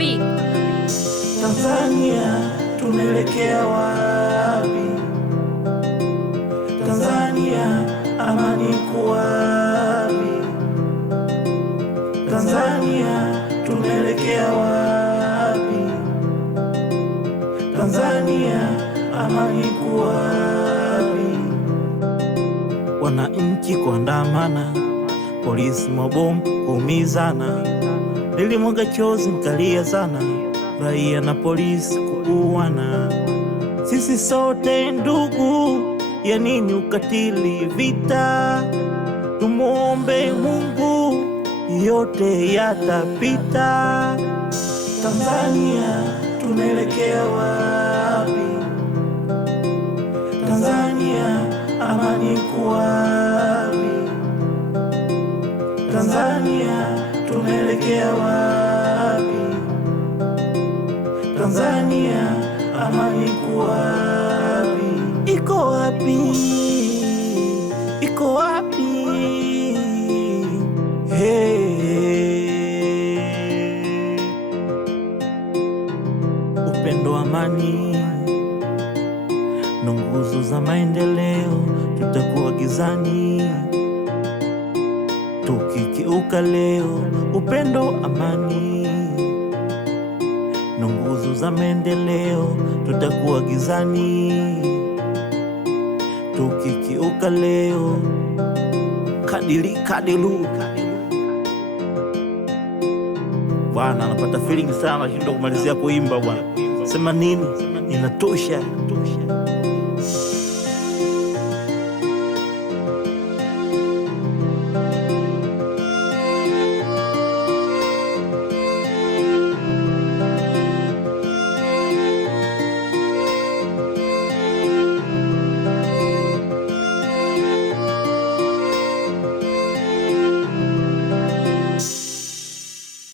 wapi? Tanzania tunaelekea wapi? Tanzania amani iko wapi? Tanzania tunaelekea wapi? Tanzania amani iko wapi? Wananchi kuandamana, polisi mabomu kuumizana, nilimwaga chozi nikalia sana, raia na polisi kuuana. Sisi sote ndugu, ya nini ukatili vita? Tumuombe Mungu, yote yatapita. Tanzania tunaelekea wapi? Tanzania amani iko wapi? Tanzania tunaelekea wapi? Tanzania amani iko wapi? Iko wapi? Iko wapi? Hey. Upendo, amani na nguzo za maendeleo, tutakuwa gizani tukikiuka leo. Upendo, amani na nguzo za maendeleo, tutakuwa gizani tukikiuka leo. Kadilu bwana, anapata feeling sana, nashindwa kumalizia kuimba bwana. Sema nini? Inatosha.